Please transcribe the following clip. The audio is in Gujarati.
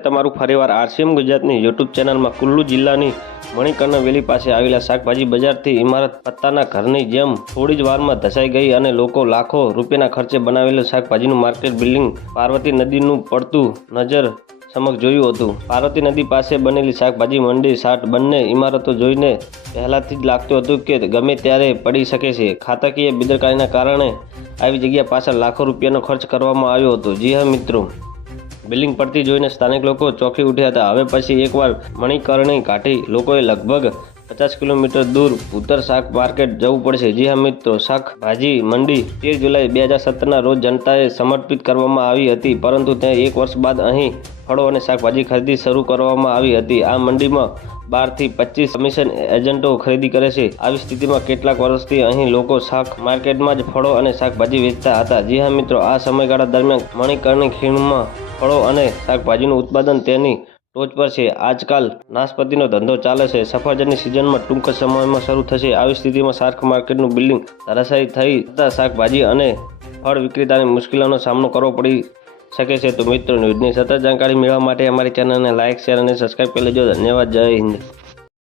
તમારું ફરીવાર આરસીએમ ગુજરાતની યુટ્યુબ ચેનલમાં કુલ્લુ જિલ્લાની મણિકર્ણ વેલી પાસે આવેલા શાકભાજી બજારથી ઇમારત પત્તાના ઘરની જેમ થોડી જ વારમાં ધસાઈ ગઈ અને લોકો લાખો રૂપિયાના ખર્ચે બનાવેલું શાકભાજીનું માર્કેટ બિલ્ડિંગ પાર્વતી નદીનું પડતું નજર સમક્ષ જોયું હતું। પાર્વતી નદી પાસે બનેલી શાકભાજી મંડી સાટ બંને ઇમારતો જોઈને પહેલાથી જ લાગતું હતું કે ગમે ત્યારે પડી શકે છે। ખાતાકીય બેદરકારીના કારણે આવી જગ્યા પાછળ લાખો રૂપિયાનો ખર્ચ કરવામાં આવ્યો હતો। જી હા મિત્રો, બિલ્ડિંગ પડતી જોઈને સ્થાનિક લોકો ચોંકી ઉઠ્યા હતા। હવે પછી એકવાર મણિકર્ણી કાઢી લોકોએ લગભગ 50 કિલોમીટર દૂર ઉત્તર શાક માર્કેટ જવું પડશે। જી હા મિત્રો, શાકભાજી મંડી 13 જુલાઈ 2017ના રોજ જનતાએ સમર્પિત કરવામાં આવી હતી, પરંતુ તે એક વર્ષ બાદ અહીં ફળો અને શાકભાજી ખરીદી શરૂ કરવામાં આવી હતી। આ મંડીમાં 12 થી 25 કમિશન એજન્ટો ખરીદી કરે છે। આવી સ્થિતિમાં કેટલાક વર્ષથી અહીં લોકો શાક માર્કેટમાં જ ફળો અને શાકભાજી વેચતા હતા। જી હા મિત્રો, આ સમયગાળા દરમિયાન મણિકર્ણી ખીણમાં ફળો અને શાકભાજીનું ઉત્પાદન તેની ટોચ પર છે। આજકાલ નાશપતીનો ધંધો ચાલે છે। સફરજનની સિઝનમાં ટૂંક સમયમાં શરૂ થશે। આવી સ્થિતિમાં શાક માર્કેટનું બિલ્ડિંગ ધરાશાયી થઈ જતાં શાકભાજી અને ફળ વિક્રેતાને મુશ્કેલીનો સામનો કરવો પડી શકે છે। તો મિત્રો, ન્યૂઝની સતત જાણકારી મેળવવા માટે અમારી ચેનલને લાઇક, શેર અને સબસ્ક્રાઇબ કરી લેજો। ધન્યવાદ। જય હિન્દ।